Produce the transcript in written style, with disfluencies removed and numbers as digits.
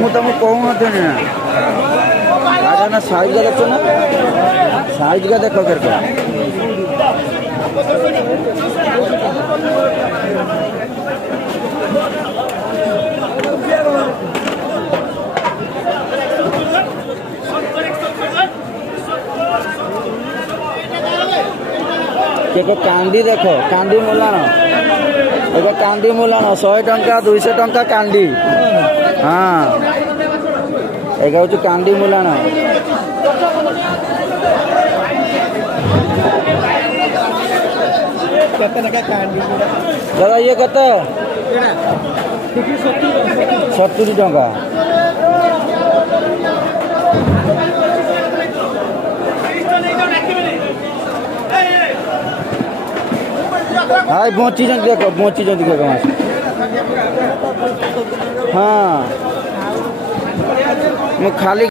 ମୁଁ ତମକୁ କହୁନଥିଲି ନା ଆଗ ନା ସାଇଜ୍ ଦେଖୁଛ ନା ସାଇଜ୍ କା ଦେଖ କେରକ कांडी देख कांडी मुलाण एक कांडी मुलाण 100 टंका 200 टंका कांडी हाँ एक हूँ कांडी मुलाण दादा ये कत 70 टंका हाय बोची देखो देखो हाँ मु खाली